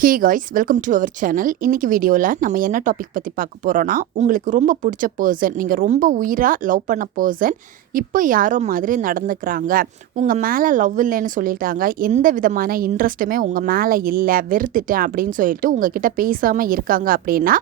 Hey guys welcome to our channel இன்றைக்கி வீடியோவில் நம்ம என்ன டாபிக் பற்றி பார்க்க போகிறோன்னா உங்களுக்கு ரொம்ப பிடிச்ச பர்சன் நீங்கள் ரொம்ப உயிராக லவ் பண்ண பர்சன் இப்போ யாரோ மாதிரி நடந்துக்கிறாங்க. உங்கள் மேலே லவ் இல்லைன்னு சொல்லிட்டாங்க. எந்த விதமான இன்ட்ரெஸ்ட்டுமே உங்கள் மேலே இல்லை வெறுத்துட்டேன் அப்படின்னு சொல்லிட்டு உங்ககிட்ட பேசாமல் இருக்காங்க அப்படின்னா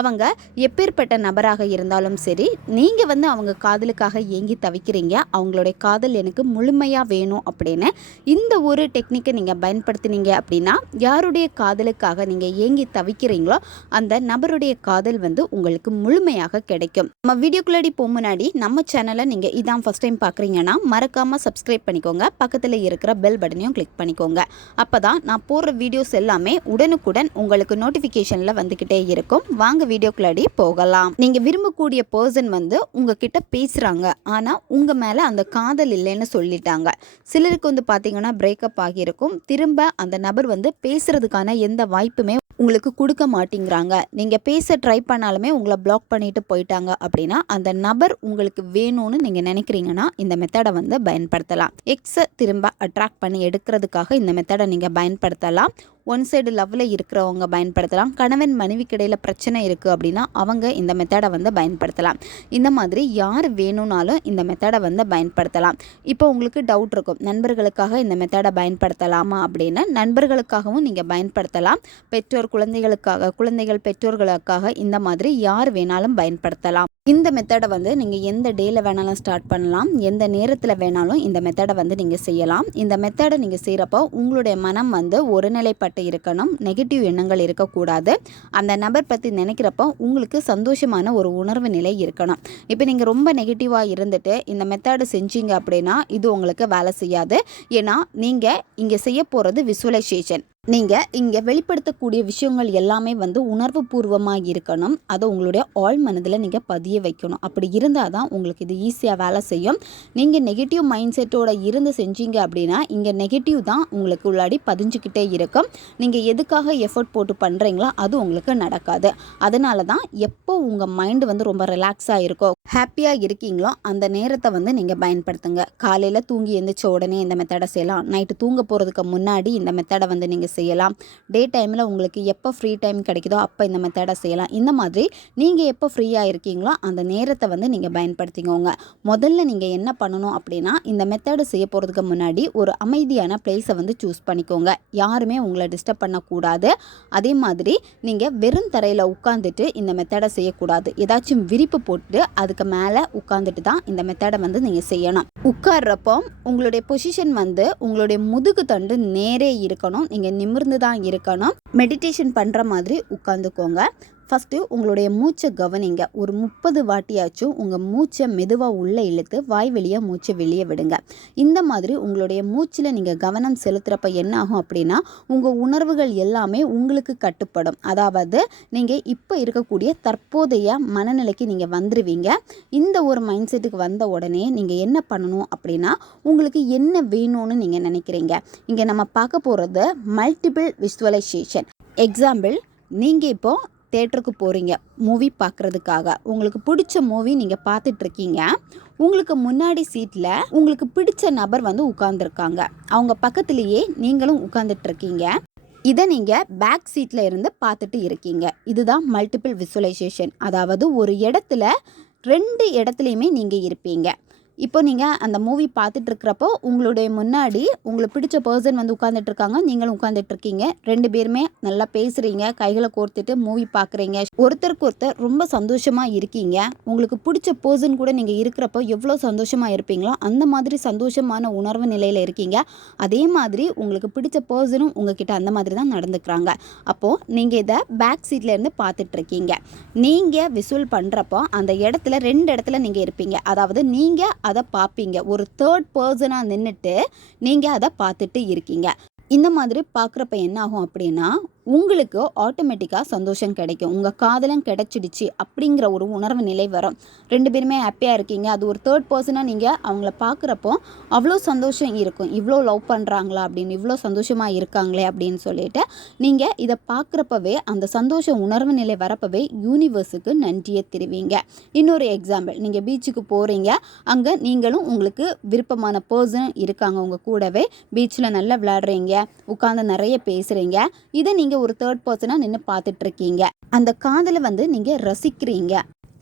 அவங்க எப்பேற்பட்ட நபராக இருந்தாலும் சரி நீங்கள் வந்து அவங்க காதலுக்காக ஏங்கி தவிக்கிறீங்க. அவங்களுடைய காதல் எனக்கு முழுமையாக வேணும் அப்படின்னு இந்த ஒரு டெக்னிக்கை நீங்கள் பயன்படுத்தினீங்க அப்படின்னா யாருடைய காதல் காதலுக்காக நீங்கள் ஏங்கி தவிக்கிறீங்களோ அந்த நபருடைய காதல் வந்து உங்களுக்கு முழுமையாக கிடைக்கும். நம்ம வீடியோக்குள்ளாடி போக முன்னாடி நம்ம சேனலை நீங்கள் இதான் ஃபஸ்ட் டைம் பார்க்குறீங்கன்னா மறக்காமல் சப்ஸ்கிரைப் பண்ணிக்கோங்க. பக்கத்தில் இருக்கிற பெல் பட்டனையும் கிளிக் பண்ணிக்கோங்க. அப்போ தான் நான் போடுற வீடியோஸ் எல்லாமே உடனுக்குடன் உங்களுக்கு நோட்டிஃபிகேஷனில் வந்துக்கிட்டே இருக்கும். வாங்க வீடியோக்குள்ளாடி போகலாம். நீங்கள் விரும்பக்கூடிய பர்சன் வந்து உங்ககிட்ட பேசுகிறாங்க ஆனால் உங்கள் மேலே அந்த காதல் இல்லைன்னு சொல்லிட்டாங்க. சிலருக்கு வந்து பார்த்தீங்கன்னா பிரேக்கப் ஆகியிருக்கும். திரும்ப அந்த நபர் வந்து பேசுகிறதுக்கான எந்த எந்த வாய்ப்புமே உங்களுக்கு கொடுக்க மாட்டேங்கிறாங்க. நீங்கள் பேச ட்ரை பண்ணாலுமே உங்களை பிளாக் பண்ணிட்டு போயிட்டாங்க அப்படின்னா அந்த நபர் உங்களுக்கு வேணும்னு நீங்கள் நினைக்கிறீங்கன்னா இந்த மெத்தடை வந்து பயன்படுத்தலாம். எக்ஸை திரும்ப அட்ராக்ட் பண்ணி எடுக்கிறதுக்காக இந்த மெத்தடை நீங்கள் பயன்படுத்தலாம். ஒன் சைடு லவ்வில் இருக்கிறவங்க பயன்படுத்தலாம். கணவன் மனைவிக்கு இடையில பிரச்சனை இருக்குது அப்படின்னா அவங்க இந்த மெத்தடை வந்து பயன்படுத்தலாம். இந்த மாதிரி யார் வேணும்னாலும் இந்த மெத்தடை வந்து பயன்படுத்தலாம். இப்போ உங்களுக்கு டவுட் இருக்கும். நண்பர்களுக்காக இந்த மெத்தடை பயன்படுத்தலாமா அப்படின்னு நண்பர்களுக்காகவும் நீங்கள் பயன்படுத்தலாம். பெற்றோர் குழந்தைகளுக்காக குழந்தைகள் பெற்றோர்களுக்காக இந்த மாதிரி யார் வேணாலும் பயன்படுத்தலாம். இந்த மெத்தடை வந்து நீங்கள் எந்த டேயில் வேணாலும் ஸ்டார்ட் பண்ணலாம். எந்த நேரத்தில் வேணாலும் இந்த மெத்தடை வந்து நீங்கள் செய்யலாம். இந்த மெத்தடை நீங்கள் செய்கிறப்போ உங்களுடைய மனம் வந்து ஒருநிலைப்பட்டு இருக்கணும். நெகட்டிவ் எண்ணங்கள் இருக்கக்கூடாது. அந்த நபர் பற்றி நினைக்கிறப்போ உங்களுக்கு சந்தோஷமான ஒரு உணர்வு நிலை இருக்கணும். இப்போ நீங்கள் ரொம்ப நெகட்டிவாக இருந்துட்டு இந்த மெத்தடை செஞ்சீங்க அப்படின்னா இது உங்களுக்கு வேலை செய்யாது. ஏன்னா நீங்கள் இங்கே செய்ய போகிறது விசுவலைசேஷன் நீங்கள் இங்கே வெளிப்படுத்தக்கூடிய விஷயங்கள் எல்லாமே வந்து உணர்வு பூர்வமாக இருக்கணும். அதை உங்களுடைய ஆள் மனதில் நீங்கள் பதிய வைக்கணும். அப்படி இருந்தால் தான் உங்களுக்கு இது ஈஸியாக வேலை செய்யும். நீங்கள் நெகட்டிவ் மைண்ட் செட்டோட இருந்து செஞ்சீங்க அப்படின்னா இங்கே நெகட்டிவ் தான் உங்களுக்கு உள்ளாடி பதிஞ்சுக்கிட்டே இருக்கும். நீங்கள் எதுக்காக எஃபர்ட் போட்டு பண்ணுறீங்களோ அது உங்களுக்கு நடக்காது. அதனால தான் எப்போ உங்கள் மைண்டு வந்து ரொம்ப ரிலாக்ஸாக இருக்கோ ஹாப்பியாக இருக்கீங்களோ அந்த நேரத்தை வந்து நீங்கள் பயன்படுத்துங்க. காலையில் தூங்கி எழுந்திரிச்ச உடனே இந்த மெத்தடை செய்யலாம். நைட்டு தூங்க போகிறதுக்கு முன்னாடி இந்த மெத்தடை வந்து நீங்கள் செய்யலாம். டே டைமில் உங்களுக்கு எப்போ ஃப்ரீ டைம் கிடைக்குதோ அப்போ இந்த மெத்தடை செய்யலாம். இந்த மாதிரி நீங்கள் எப்போ ஃப்ரீயாக இருக்கீங்களோ அந்த நேரத்தை வந்து நீங்கள் பயன்படுத்திக்கோங்க. முதல்ல நீங்கள் என்ன பண்ணணும் அப்படின்னா இந்த மெத்தடு செய்ய போகிறதுக்கு முன்னாடி ஒரு அமைதியான பிளேஸை வந்து சூஸ் பண்ணிக்கோங்க. யாருமே உங்களை டிஸ்டர்ப் பண்ணக்கூடாது. அதே மாதிரி நீங்கள் வெறும் தரையில் உட்காந்துட்டு இந்த மெத்தடை செய்யக்கூடாது. ஏதாச்சும் விரிப்பு போட்டு அதுக்கு மேலே உட்காந்துட்டு தான் இந்த மெத்தடை வந்து நீங்கள் செய்யணும். உட்கார்றப்போ உங்களுடைய பொசிஷன் வந்து உங்களுடைய முதுகு தண்டு நேரே இருக்கணும். நீங்கள் நிமிர்ந்து தான் இருக்கணும். மெடிடேஷன் பண்ணுற மாதிரி உட்காந்துக்கோங்க. ஃபஸ்ட்டு உங்களுடைய மூச்சை கவனிங்க. ஒரு முப்பது வாட்டியாச்சும் உங்கள் மூச்சை மெதுவாக உள்ளே இழுத்து வாய் வெளியாக மூச்சை வெளியே விடுங்க. இந்த மாதிரி உங்களுடைய மூச்சில் நீங்கள் கவனம் செலுத்துகிறப்ப என்ன ஆகும் அப்படின்னா உங்கள் உணர்வுகள் எல்லாமே உங்களுக்கு கட்டுப்படும். அதாவது நீங்கள் இப்போ இருக்கக்கூடிய தற்போதைய மனநிலைக்கு நீங்கள் வந்துடுவீங்க இந்த ஒரு மைண்ட் செட்டுக்கு வந்த உடனே நீங்கள் என்ன பண்ணணும் அப்படின்னா உங்களுக்கு என்ன வேணும்னு நீங்கள் நினைக்கிறீங்க? இங்கே நம்ம பார்க்க போகிறது மல்டிபிள் விஷுவலைசேஷன் எக்ஸாம்பிள் நீங்கள் இப்போது தேட்டருக்கு போகிறீங்க மூவி பார்க்குறதுக்காக உங்களுக்கு பிடிச்ச மூவி நீங்கள் பார்த்துட்ருக்கீங்க உங்களுக்கு முன்னாடி சீட்டில் உங்களுக்கு பிடிச்ச நபர் வந்து உட்காந்துருக்காங்க அவங்க பக்கத்துலேயே நீங்களும் உட்காந்துட்ருக்கீங்க இதை நீங்கள் பேக் சீட்டில் இருந்து பார்த்துட்டு இருக்கீங்க. இதுதான் மல்டிபிள் விசுவலைசேஷன் அதாவது ஒரு இடத்துல ரெண்டு இடத்துலையுமே நீங்கள் இருப்பீங்க. இப்போ நீங்கள் அந்த மூவி பார்த்துட்ருக்கிறப்போ உங்களுடைய முன்னாடி உங்களுக்கு பிடிச்ச பர்சன் வந்து உட்காந்துட்ருக்காங்க நீங்களும் உட்காந்துட்ருக்கீங்க ரெண்டு பேருமே நல்லா பேசுகிறீங்க கைகளை கோர்த்துட்டு மூவி பார்க்குறீங்க. ஒருத்தருக்கு ஒருத்தர் ரொம்ப சந்தோஷமாக இருக்கீங்க. உங்களுக்கு பிடிச்ச பர்சன் கூட நீங்கள் இருக்கிறப்போ எவ்வளோ சந்தோஷமாக இருப்பீங்களோ அந்த மாதிரி சந்தோஷமான உணர்வு நிலையில் இருக்கீங்க. அதே மாதிரி உங்களுக்கு பிடிச்ச பர்சனும் உங்ககிட்ட அந்த மாதிரி தான் நடந்துக்கிறாங்க. அப்போது நீங்கள் இதை பேக் சீட்டில் இருந்து நீங்கள் விசுவல் பண்ணுறப்போ அந்த இடத்துல ரெண்டு இடத்துல நீங்கள் இருப்பீங்க. அதாவது நீங்கள் அதை பார்ப்பீங்க ஒரு தேர்ட் பர்சனாக நின்றுட்டு நீங்கள் அதை பார்த்துட்டு இருக்கீங்க. இந்த மாதிரி பார்க்குறப்ப என்ன ஆகும் அப்படின்னா உங்களுக்கு ஆட்டோமேட்டிக்காக சந்தோஷம் கிடைக்கும். உங்கள் காதலும் கிடச்சிடுச்சு அப்படிங்கிற ஒரு உணர்வு நிலை வரும். ரெண்டு பேருமே ஹாப்பியாக இருக்கீங்க. அது ஒரு தேர்ட் பர்சனாக நீங்கள் அவங்கள பார்க்குறப்போ அவ்வளோ சந்தோஷம் இருக்கும். இவ்வளோ லவ் பண்ணுறாங்களா அப்படின்னு இவ்வளோ சந்தோஷமாக இருக்காங்களே அப்படின்னு சொல்லிட்டு நீங்கள் இதை பார்க்குறப்பவே அந்த சந்தோஷ உணர்வு நிலை வரப்பவே யூனிவர்ஸுக்கு நன்றியை தெரிவிங்க. இன்னொரு எக்ஸாம்பிள் நீங்கள் பீச்சுக்கு போகிறீங்க அங்கே நீங்களும் உங்களுக்கு விருப்பமான பர்சன் இருக்காங்க உங்கள் கூடவே. பீச்சில் நல்லா விளையாடுறீங்க உட்காந்து நிறைய பேசுகிறீங்க இதை நீங்கள் நீங்கள் ஒரு தேர்ட் பர்சனாக நின்று பார்த்துட்ருக்கீங்க. அந்த காதலை வந்து நீங்கள் ரசிக்கிறீங்க.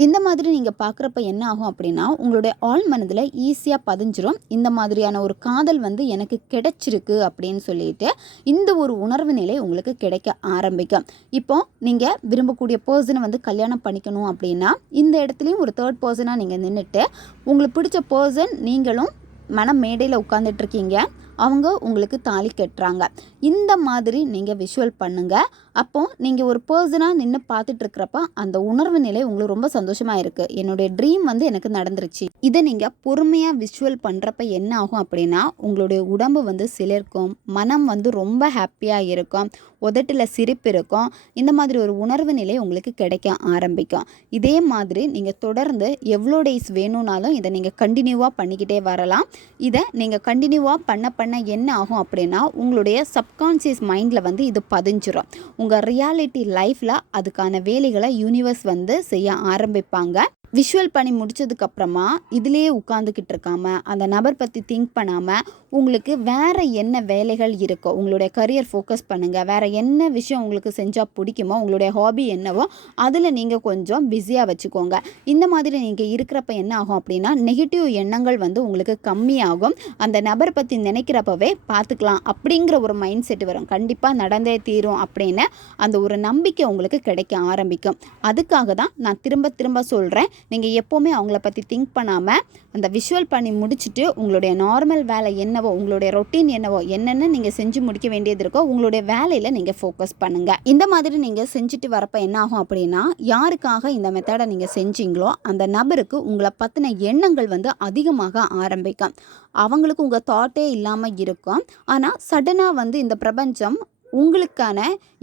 இந்த மாதிரி நீங்கள் பார்க்குறப்ப என்ன ஆகும் அப்படின்னா உங்களுடைய ஆள் மனதில் ஈஸியாக பதிஞ்சிரும். இந்த மாதிரியான ஒரு காதல் வந்து எனக்கு கிடைச்சிருக்கு அப்படின்னு சொல்லிட்டு இந்த ஒரு உணர்வு நிலை உங்களுக்கு கிடைக்க ஆரம்பிக்கும். இப்போ நீங்கள் விரும்பக்கூடிய பர்சனை வந்து கல்யாணம் பண்ணிக்கணும் அப்படின்னா இந்த இடத்துலையும் ஒரு தேர்ட் பர்சனாக நீங்கள் நின்றுட்டு உங்களுக்கு பிடிச்ச பர்சன் நீங்களும் மனம் மேடையில் உட்காந்துட்டு இருக்கீங்க அவங்க உங்களுக்கு தாலி கட்டுறாங்க. இந்த மாதிரி நீங்கள் விஷுவல் பண்ணுங்கள் அப்போது நீங்கள் ஒரு பர்சனாக நின்று பார்த்துட்டு இருக்கிறப்ப அந்த உணர்வு நிலை உங்களுக்கு ரொம்ப சந்தோஷமாக இருக்குது என்னுடைய ட்ரீம் வந்து எனக்கு நடந்துருச்சு. இதை நீங்கள் பொறுமையாக விஷுவல் பண்ணுறப்ப என்ன ஆகும் அப்படின்னா உங்களுடைய உடம்பு வந்து சிலிர்க்கும். மனம் வந்து ரொம்ப ஹாப்பியாக இருக்கும். உதட்டில் சிரிப்பு இருக்கும். இந்த மாதிரி ஒரு உணர்வு நிலை உங்களுக்கு கிடைக்க ஆரம்பிக்கும். இதே மாதிரி நீங்கள் தொடர்ந்து எவ்வளோ டேஸ் வேணும்னாலும் இதை நீங்கள் கண்டினியூவாக பண்ணிக்கிட்டே வரலாம். இதை நீங்கள் கண்டினியூவாக பண்ண பண்ண என்ன ஆகும் அப்படின்னா உங்களுடைய சப்கான்சியஸ் மைண்டில் வந்து இது பதிஞ்சிடும் உங்கள் ரியாலிட்டி லைஃப்பில் அதுக்கான வேலைகளை யூனிவர்ஸ் வந்து செய்ய ஆரம்பிப்பாங்க. விஷுவல் பண்ணி முடிச்சதுக்கப்புறமா இதிலேயே உட்காந்துக்கிட்டு இருக்காம அந்த நபர் பற்றி திங்க் பண்ணாமல் உங்களுக்கு வேறு என்ன வேலைகள் இருக்கோ உங்களுடைய கரியர் ஃபோக்கஸ் பண்ணுங்கள் வேறு என்ன விஷயம் உங்களுக்கு செஞ்சால் பிடிக்குமோ உங்களுடைய ஹாபி என்னவோ அதில் நீங்கள் கொஞ்சம் பிஸியாக வச்சுக்கோங்க. இந்த மாதிரி நீங்கள் இருக்கிறப்ப என்ன ஆகும் அப்படின்னா நெகட்டிவ் எண்ணங்கள் வந்து உங்களுக்கு கம்மியாகும். அந்த நபர் பற்றி நினைக்கிறப்பவே பார்த்துக்கலாம் அப்படிங்கிற ஒரு மைண்ட் செட் வரும். கண்டிப்பாக நடந்தே தீரும் அப்படின்னு அந்த ஒரு நம்பிக்கை உங்களுக்கு கிடைக்க ஆரம்பிக்கும். அதுக்காக தான் நான் திரும்ப திரும்ப சொல்கிறேன் நீங்கள் எப்போவுமே அவங்கள பற்றி திங்க் பண்ணாமல் அந்த விஷுவல் பண்ணி முடிச்சுட்டு உங்களுடைய நார்மல் வேலை என்னவோ உங்களுடைய ரொட்டீன் என்னவோ என்னென்ன நீங்கள் செஞ்சு முடிக்க வேண்டியது இருக்கோ உங்களுடைய வேலையில் நீங்கள் ஃபோக்கஸ் பண்ணுங்கள் இந்த மாதிரி நீங்கள் செஞ்சுட்டு வரப்போ என்ன ஆகும் அப்படின்னா யாருக்காக இந்த மெத்தடை நீங்கள் செஞ்சீங்களோ அந்த நபருக்கு உங்களை பற்றின எண்ணங்கள் வந்து அதிகமாக ஆரம்பிக்கும். அவங்களுக்கு உங்கள் தாட்டே இல்லாமல் இருக்கும். ஆனால் சடனாக வந்து இந்த பிரபஞ்சம் உங்களுக்கான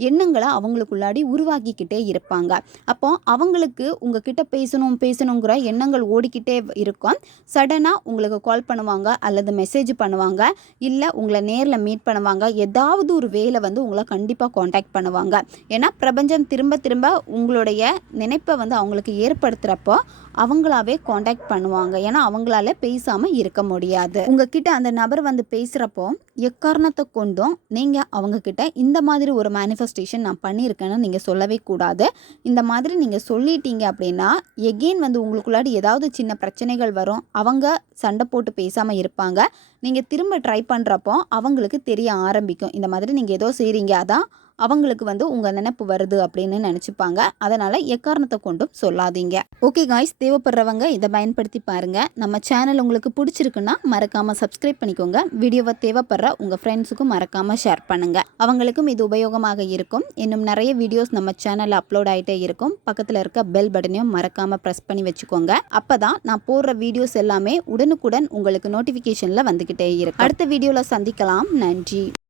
எண்ணங்களை அவங்களுக்குள்ளாடி உருவாக்கிக்கிட்டே இருப்பாங்க. அப்போ அவங்களுக்கு உங்ககிட்ட பேசணும் பேசணுங்கிற எண்ணங்கள் ஓடிக்கிட்டே இருக்கும். சடனாக உங்களுக்கு கால் பண்ணுவாங்க அல்லது மெசேஜ் பண்ணுவாங்க. இல்லை உங்களை நேரில் மீட் பண்ணுவாங்க. ஏதாவது ஒரு வேலை வந்து உங்களை கண்டிப்பாக காண்டாக்ட் பண்ணுவாங்க. ஏன்னா பிரபஞ்சம் திரும்ப திரும்ப உங்களுடைய நினைப்பை வந்து அவங்களுக்கு ஏற்படுத்துகிறப்போ அவங்களாவே காண்டாக்ட் பண்ணுவாங்க. ஏன்னா அவங்களால பேசாமல் இருக்க முடியாது. உங்ககிட்ட அந்த நபர் வந்து பேசுகிறப்போ எக்காரணத்தை கொண்டும் நீங்கள் அவங்கக்கிட்ட இந்த மாதிரி ஒரு மேனிஃபெஸ்டேஷன் நான் பண்ணியிருக்கேன்னு நீங்கள் சொல்லவே கூடாது. இந்த மாதிரி நீங்கள் சொல்லிட்டீங்க அப்படின்னா எகெயின் வந்து உங்களுக்குள்ளாடி ஏதாவது சின்ன பிரச்சனைகள் வரும். அவங்க சண்டை போட்டு பேசாமல் இருப்பாங்க. நீங்கள் திரும்ப ட்ரை பண்ணுறப்போ அவங்களுக்கு தெரிய ஆரம்பிக்கும். இந்த மாதிரி நீங்கள் ஏதோ செய்கிறீங்க அதான் அவங்களுக்கு வந்து உங்கள் நினைப்பு வருது அப்படின்னு நினச்சிப்பாங்க. அதனால் எக்காரணத்தை கொண்டும் சொல்லாதீங்க. ஓகே காய்ஸ் தேவைப்படுறவங்க இதை பயன்படுத்தி பாருங்கள் நம்ம சேனல் உங்களுக்கு பிடிச்சிருக்குன்னா மறக்காமல் சப்ஸ்கிரைப் பண்ணிக்கோங்க. வீடியோவை தேவைப்படுற உங்கள் ஃப்ரெண்ட்ஸுக்கும் மறக்காமல் ஷேர் பண்ணுங்கள் அவங்களுக்கும் இது உபயோகமாக இருக்கும். இன்னும் நிறைய வீடியோஸ் நம்ம சேனலில் அப்லோட் ஆகிட்டே இருக்கும். பக்கத்தில் இருக்க பெல் பட்டனையும் மறக்காமல் ப்ரெஸ் பண்ணி வச்சுக்கோங்க. அப்போ தான் நான் போடுற வீடியோஸ் எல்லாமே உடனுக்குடன் உங்களுக்கு நோட்டிஃபிகேஷனில் வந்துக்கிட்டே இருக்கும். அடுத்த வீடியோவில் சந்திக்கலாம். நன்றி.